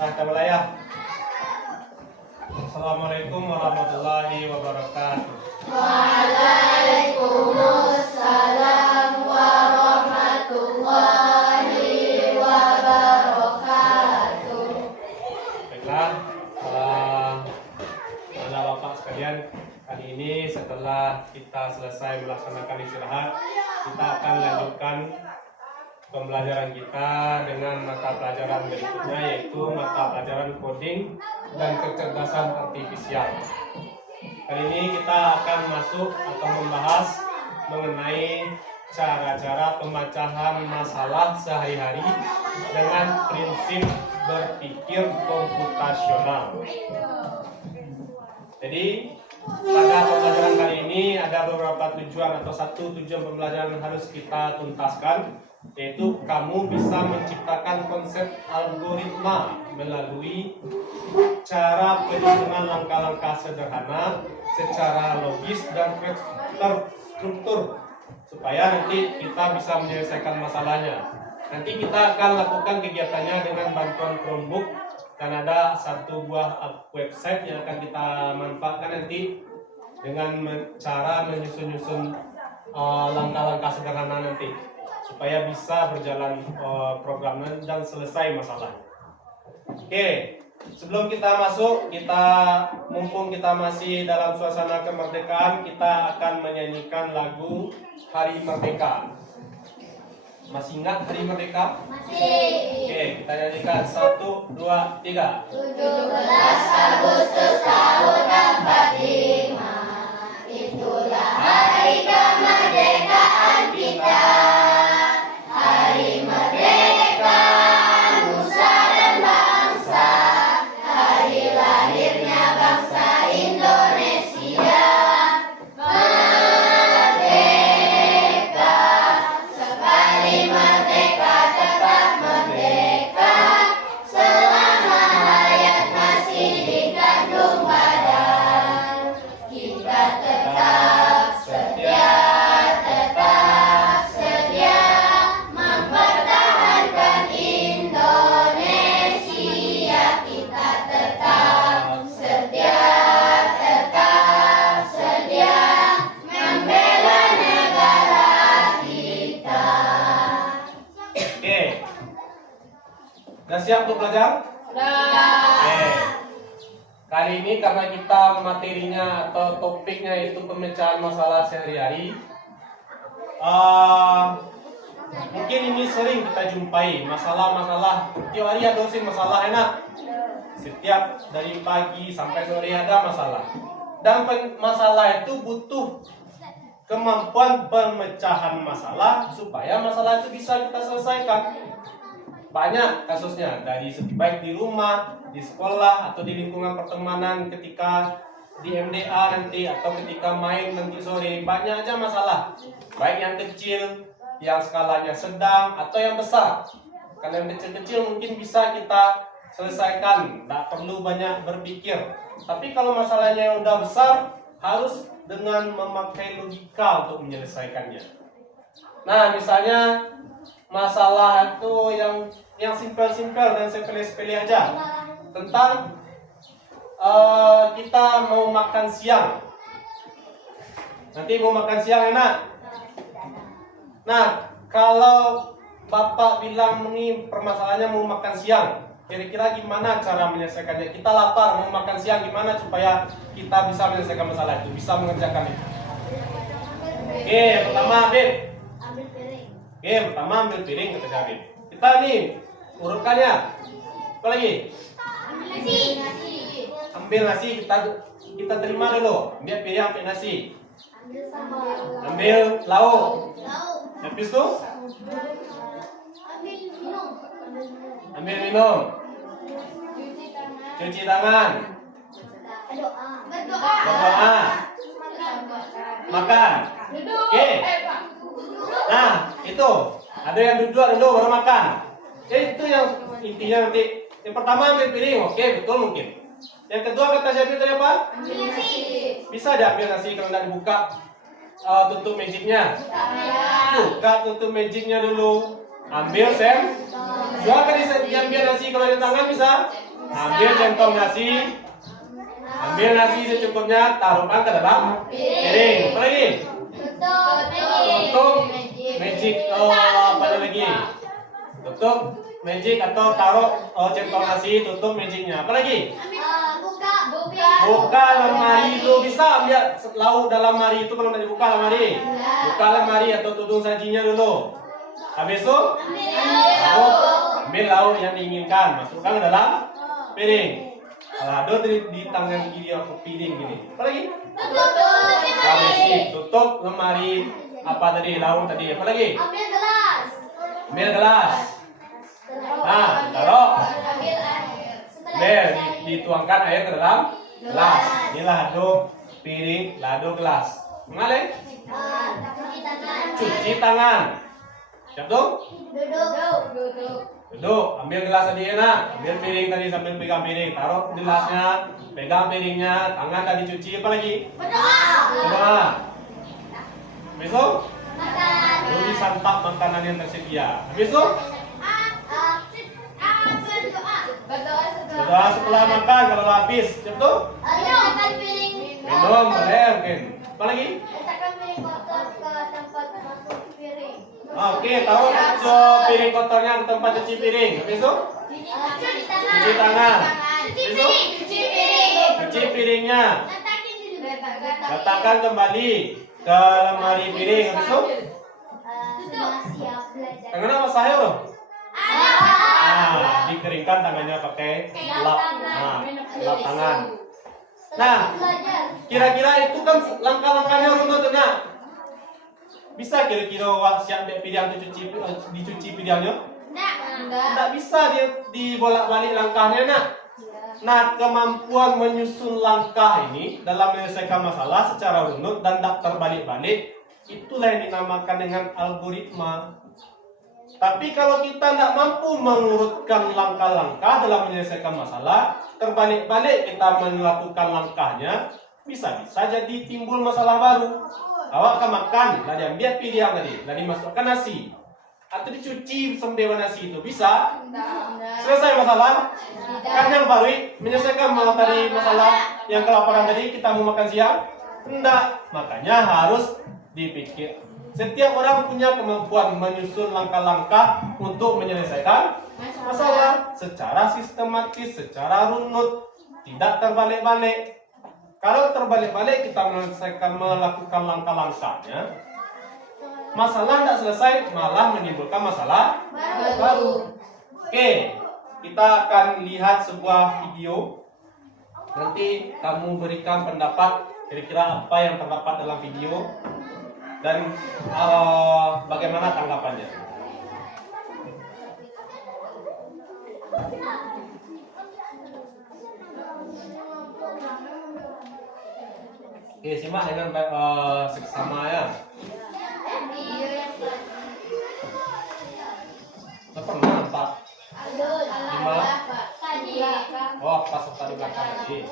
Nah, kita mulai ya. Assalamualaikum warahmatullahi wabarakatuh. Waalaikumsalam warahmatullahi wabarakatuh. Baiklah, anak bapak sekalian, kali ini setelah kita selesai melaksanakan istirahat, kita akan lanjutkan pembelajaran kita dengan mata pelajaran berikutnya, yaitu mata pelajaran coding dan kecerdasan artifisial. Kali ini kita akan masuk atau membahas mengenai cara-cara pemecahan masalah sehari-hari dengan prinsip berpikir komputasional. Jadi pada pembelajaran kali ini ada beberapa tujuan atau satu tujuan pembelajaran yang harus kita tuntaskan, yaitu kamu bisa menciptakan konsep algoritma melalui cara penyusunan langkah-langkah sederhana secara logis dan terstruktur supaya nanti kita bisa menyelesaikan masalahnya. Nanti kita akan lakukan kegiatannya dengan bantuan Chromebook dan ada satu buah website yang akan kita manfaatkan nanti dengan cara menyusun langkah-langkah sederhana nanti supaya bisa berjalan programnya dan selesai masalahnya. Oke, sebelum kita masuk, mumpung kita masih dalam suasana kemerdekaan, kita akan menyanyikan lagu Hari Merdeka. Masih ingat Hari Merdeka? Masih. Oke, kita nyanyikan 1, 2, 3. 17 Agustus tahun 45, itulah hari kemerdekaan kita. Hari merdeka nusa dan bangsa, hari lahirnya bangsa Indonesia. Merdeka, sekali merdeka tetap merdeka, selama hayat masih dikandung badan. Kita tetap setia mempertahankan Indonesia. Kita tetap setia membela negara kita. Oke. Sudah siap untuk belajar? Oke. Kali ini karena kita materinya atau topiknya itu pemecahan masalah sehari-hari, mungkin ini sering kita jumpai masalah-masalah. Tiap hari ada sih masalah, enak. Setiap dari pagi sampai sore ada masalah. Dan masalah itu butuh kemampuan pemecahan masalah supaya masalah itu bisa kita selesaikan. Banyak kasusnya, dari baik di rumah, di sekolah, atau di lingkungan pertemanan, ketika di MDA nanti, atau ketika main nanti sore. Banyak aja masalah, baik yang kecil, yang skalanya sedang, atau yang besar. Karena yang kecil-kecil mungkin bisa kita selesaikan, tidak perlu banyak berpikir. Tapi kalau masalahnya yang udah besar, harus dengan memakai logika untuk menyelesaikannya. Nah, misalnya masalah itu yang simpel-simpel dan sepele-sepele aja, tentang kita mau makan siang. Nanti mau makan siang enak. Nah, kalau bapak bilang ini permasalahannya mau makan siang, kira-kira gimana cara menyelesaikannya? Kita lapar, mau makan siang, gimana supaya kita bisa menyelesaikan masalah itu, bisa mengerjakan itu? Oke, pertama Bib. Ambil piring. Oke, pertama ambil piring, kata Bib. Kita nih urutkannya. Apa lagi? Ambil nasi. Ambil nasi, kita terima dulu. Ambil piring, ambil nasi. Ambil sambal. Ambil lauk. Lauk. Habis itu Ambil minum. ambil minum. Cuci tangan. Cuci tangan. Berdoa. Berdoa. Makan. Duduk. Oke. Nah, itu. Ada yang duduk dulu baru makan. Itu yang intinya nanti. Yang pertama ambil piring, oke, betul mungkin. Yang kedua kata Syafiq tadi apa? Ambil nasi. Bisa diambil nasi kalau tidak dibuka tutup magicnya. Buka tutup magicnya dulu. Ambil sen. Juga kan diambil nasi kalau di tangan bisa. Ambil centong nasi. Ambil nasi secukupnya, taruhkan ke dalam piring. Apa lagi? Tutup magic. Apa lagi? Tutup magic atau taruh centong nasi, tutup magicnya. Apa lagi? Buka lemari itu, bisa ambil lauk dalam lemari itu kalau tidak dibuka lemari. Buka lemari atau tudung sajinya dulu. Habis itu ambil lauk yang diinginkan, masukkan ke dalam piring. Lado di tangan kiri aku piring gini. Apa lagi? Tutup lemari. Apa tadi? Lauk tadi. Apa lagi? Ambil gelas. Nah, taruh. Dituangkan air ke dalam gelas. Inilah lado piring, lado gelas. Mengalir? Cuci tangan. Siap tuh? Duduk. Ambil gelas tadi enak. Ambil piring tadi sambil pegang piring. Taruh gelasnya, pegang piringnya, tangan tadi cuci. Apa lagi? Berdoa. Besok? Lalu disantap makanan yang tersedia. Habis itu? Berdoa setelah makan kalau habis. Siap tuh? Minum, boleh mungkin. Apa lagi? Oke, taruh piring kotornya ke tempat cuci piring. Habis itu? Cuci tangan. Habis itu? Cuci piringnya. Letakkan kembali ke lemari piring. Habis itu? Tangan apa saya loh? Dikeringkan tangannya pakai lap. Lap tangan. Nah, kira-kira itu kan langkah-langkahnya runut nak. Bisa kira-kira siap pilihan dicuci pilihannya? Tidak bisa dia dibolak-balik langkahnya nak. Nah, kemampuan menyusun langkah ini dalam menyelesaikan masalah secara runut dan tak terbalik-balik, itulah yang dinamakan dengan algoritma. Tapi kalau kita tidak mampu mengurutkan langkah-langkah dalam menyelesaikan masalah, terbalik-balik kita melakukan langkahnya, bisa-bisa jadi timbul masalah baru. Awak akan makan, dah diambil pilihan tadi, dah dimasukkan nasi, atau dicuci sambil nasi itu bisa selesai masalah. Kan yang baru menyelesaikan tadi masalah yang kelaparan tadi kita mau makan siang, tidak. Makanya harus dipikir. Setiap orang punya kemampuan menyusun langkah-langkah untuk menyelesaikan masalah secara sistematis, secara runut, tidak terbalik-balik. Kalau terbalik-balik kita melakukan langkah-langkahnya, masalah tidak selesai, malah menimbulkan masalah baru. Oke, kita akan lihat sebuah video. Nanti kamu berikan pendapat kira-kira apa yang terdapat dalam video dan bagaimana tanggapannya. Oke, simak dengan seksama ya. Saya pernah nampak. Oh, pas tadi belakang tadi.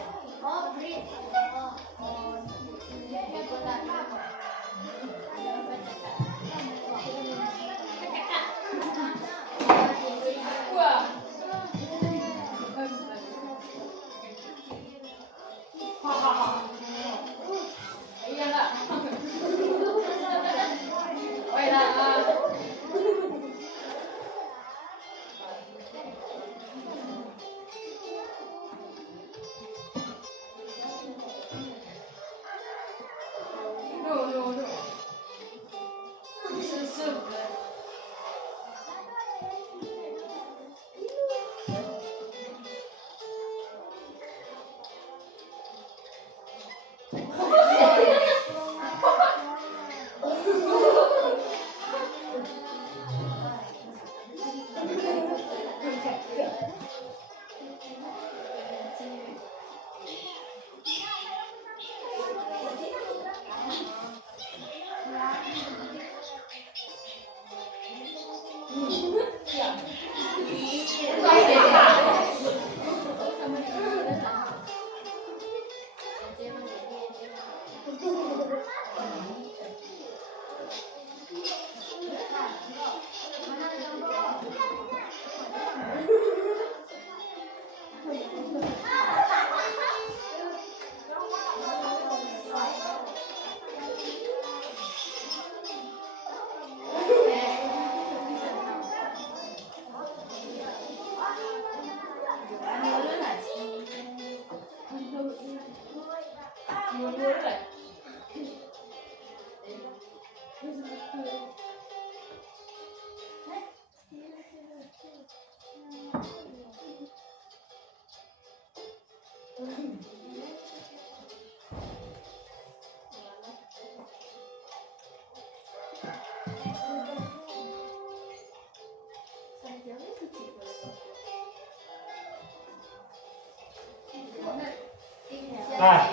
Nah,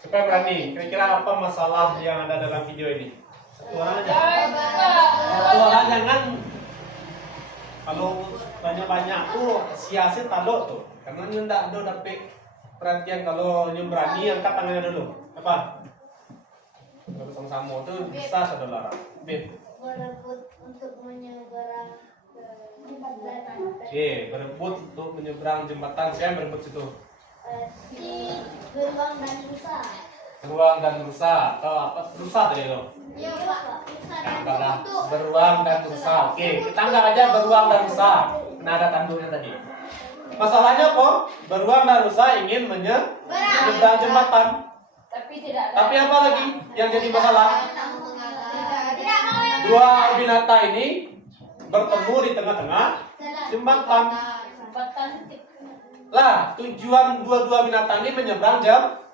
supaya berani, kira-kira apa masalah yang ada dalam video ini? Satu orang aja. Satu orang jangan. Kalau banyak-banyak tuh sia-sia taluk tuh. Karena ndak ada dapet perhatian. Kalau yang berani angkat tangannya dulu. Apa? Kalau sama-sama tuh bisa saudara. Bet. Berebut untuk menyeberang jembatan. Berebut untuk menyeberang jembatan. Siapa yang berebut situ? Si beruang dan rusa. Beruang dan rusa atau apa? Rusa tadi lo? Iya Pak, rusa dan Enggak lah, untuk beruang dan rusa. Oke, kita anggap aja beruang dan rusa. Karena ada tanduknya tadi. Masalahnya kok beruang dan rusa ingin menyeberang jembatan. Tapi apa lagi yang jadi masalah? tidak mau yang Dua binatang ini bertemu di tengah-tengah jembatan. Lah, tujuan dua-dua binatang ini menyeberang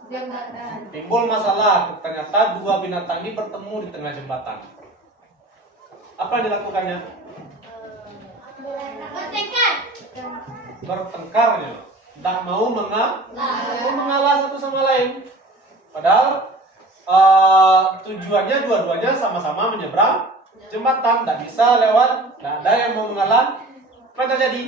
jembatan. timbul masalah. Ternyata dua binatang ini bertemu di tengah jembatan. Apa yang dilakukannya? Bertengkar. Bertengkar ya. Tidak mau mengalah satu sama lain. Padahal tujuannya dua-duanya sama-sama menyeberang jembatan. Tidak bisa lewat. Tidak ada yang mau mengalah. Apa yang terjadi?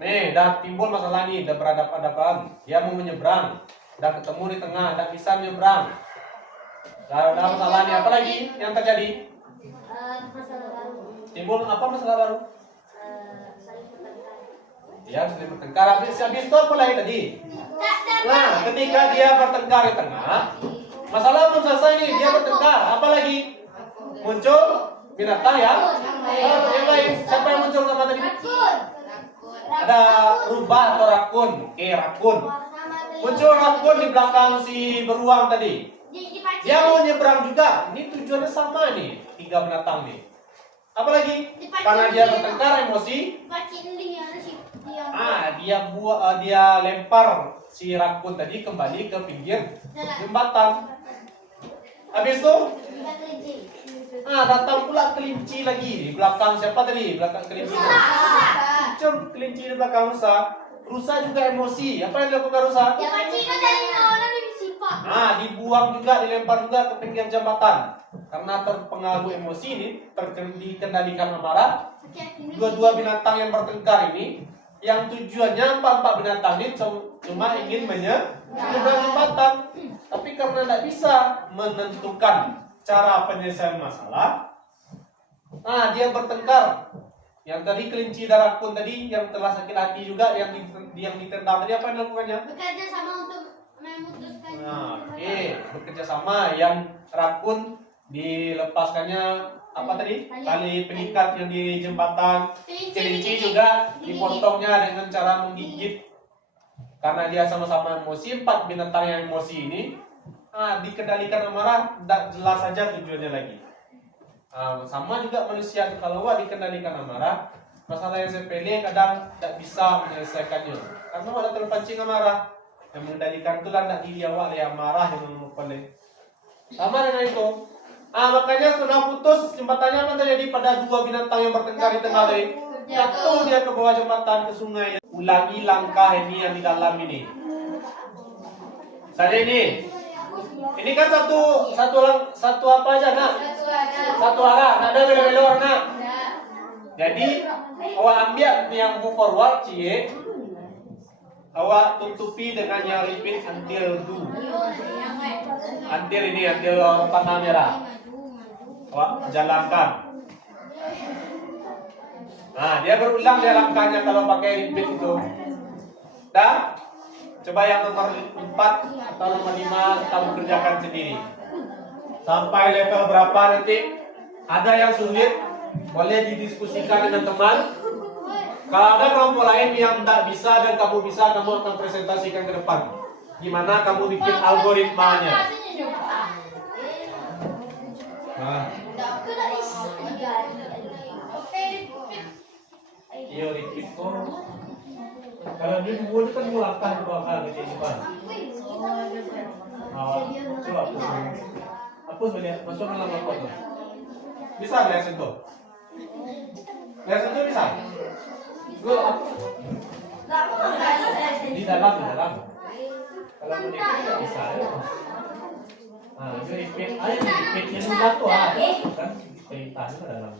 Nih, dah timbul masalah nih, dah berhadapan-hadapan. Dia mau menyeberang, dah ketemu di tengah, dah bisa menyeberang. Dah ada masalah nih, apa lagi yang terjadi? Masalah baru. Timbul apa masalah baru? Saling bertengkar. Dia saling bertengkar. Habis itu apa lagi tadi? Nah, ketika dia bertengkar di tengah, masalah belum selesai nih, dia bertengkar. Apa lagi? Muncul binatang ya? Yang lain, siapa yang muncul sama tadi? Rakun. Ada rubah atau rakun. Oke, rakun. Muncul rakun di belakang si beruang tadi. Dia mau nyebrang juga. Ini tujuannya sama nih, tiga binatang nih. Apalagi karena dia bertengkar emosi, dia lempar si rakun tadi kembali ke pinggir jembatan. Habis itu, datang pula kelinci lagi di belakang siapa tadi? Belakang kelinci. Muncul kelinci di belakang rusa. Rusa juga emosi. Apa yang dilakukan rusa? Dibuang juga, dilempar juga ke pinggir jembatan. Karena terpengaruh emosi ini, dikendalikan amarah. Dua-dua binatang yang bertengkar ini, yang tujuannya empat binatang ini cuma ingin menyeberang jembatan. Tapi karena tidak bisa menentukan cara penyelesaian masalah, dia bertengkar. Yang tadi kelinci dan rakun tadi yang telah sakit hati juga, yang ditendang tadi, apa yang dilakukannya? Bekerja sama untuk memutuskan. Bekerja sama. Yang rakun dilepaskannya apa tadi? Tali pengikat yang di jembatan. Kelinci juga dipotongnya dengan cara menggigit. Karena dia sama-sama emosi, empat binatang yang emosi ini dikendalikan amarah, tidak jelas saja tujuannya lagi. Sama juga manusia, kalau dikendalikan amarah, masalah yang sepele kadang tidak bisa menyelesaikannya. Karena ada terpancing amarah, yang mengendalikan itulah tidak diri awak yang marah yang memulai. Sama dengan itu. Makanya setelah putus jembatannya, apa terjadi pada dua binatang yang bertengkar di tengah lain? Jatuh dia ke bawah jembatan, ke sungai. Ulangi langkah ini yang di dalam ini. Saja ini. Ini kan satu apa aja, nak? Satu arah, nak ada belok-belok, nak. Jadi awak ambil yang move forward, cie. Awak tutupi dengan yang repeat until do. Until panah merah. Awak jalankan. Dia berulang dia langkahnya kalau pakai repeat itu. Dah? Coba yang nomor 4 atau nomor 5 kamu kerjakan sendiri. Sampai level berapa nanti? Ada yang sulit, boleh didiskusikan dengan teman. Kalau ada kelompok lain yang tidak bisa dan kamu bisa, kamu akan presentasikan ke depan. Gimana kamu bikin algoritmanya? Iya repeat kok. Kalau dia dua itu kan mulatan dua kali gitu kan. Coba hapus banyak masuk dalam apa tuh? Bisa lihat sentuh. Lihat sentuh bisa. Gue di dalam. Kalau mau tidak bisa. Nah, itu repeat. Repeatnya dulu tuh kan perintahnya ke dalam.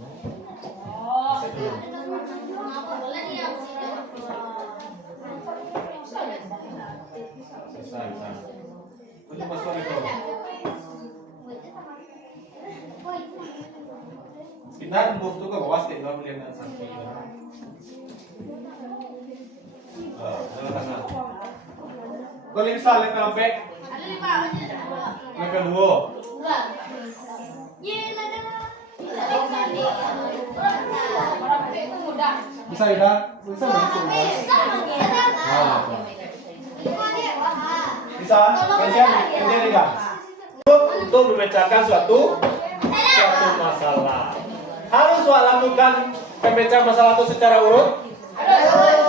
Selesai. Untuk masuk itu. Kita move tuh ke bawah sih, nggak boleh nggak sampai. Jalan tengah. Boleh bisa level back. Level 2. Bisa tidak? Bisa bisa kemudian tidak untuk memecahkan suatu masalah harus lakukan pemecahan masalah itu secara urut.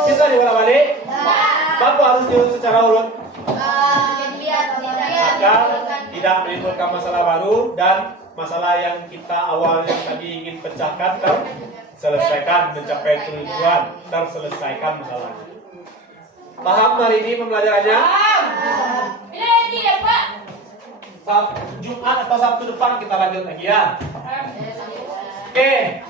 Bisa dibolak-balik. Bapak harus diurut secara urut agar tidak menimbulkan masalah baru dan masalah yang kita awalnya tadi ingin pecahkan terselesaikan, mencapai tujuan, terselesaikan masalahnya. Paham hari ini pembelajarannya? Ini ya Pak. Jumat atau Sabtu depan kita lanjut lagi ya. Oke.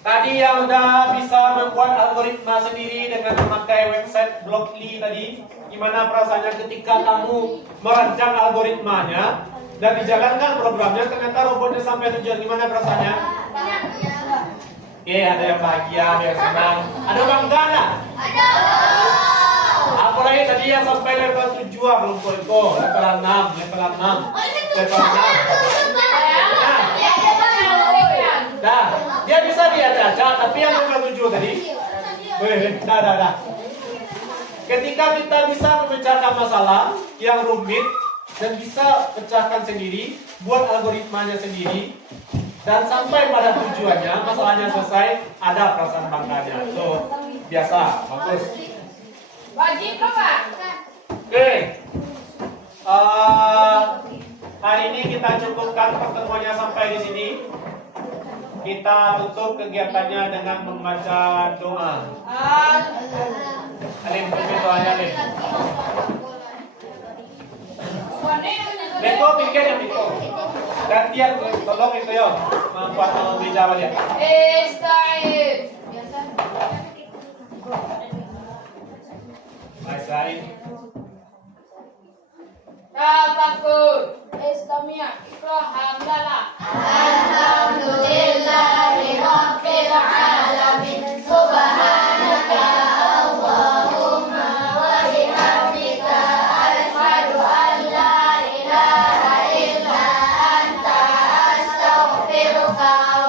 Tadi yang udah bisa membuat algoritma sendiri dengan memakai website Blockly tadi, gimana perasaannya ketika kamu merancang algoritmanya dan dijalankan programnya, ternyata robotnya sampai tujuan, gimana perasaannya? Oke, ada yang bahagia, ada yang senang, ada bangga nggak? Ada. Apalagi tadi yang sampai level 7 belum kok, level 6, level 6, level 6. Dah, dia bisa dia caca, tapi yang level 7 tadi, dah. Ketika kita bisa memecahkan masalah yang rumit dan bisa pecahkan sendiri, buat algoritmanya sendiri, dan sampai pada tujuannya, masalahnya selesai, ada perasaan bangganya. So, biasa, bagus. Wajib Pak. Oke. Hari ini kita cukupkan pertemuannya sampai di sini. Kita tutup kegiatannya dengan membaca doa. Alim, pimpin doanya, Alim. Beko, pikir ya, Beko. Gantian, tolong itu yo. Membuat mau bicara ya. Baik. Tafakur. Islamiyah. Alhamdulillah. Alhamdulillahirabbil alamin. Subhanaka Allahumma wa bihamdika asyhadu an la ilaha illa anta astaghfiruka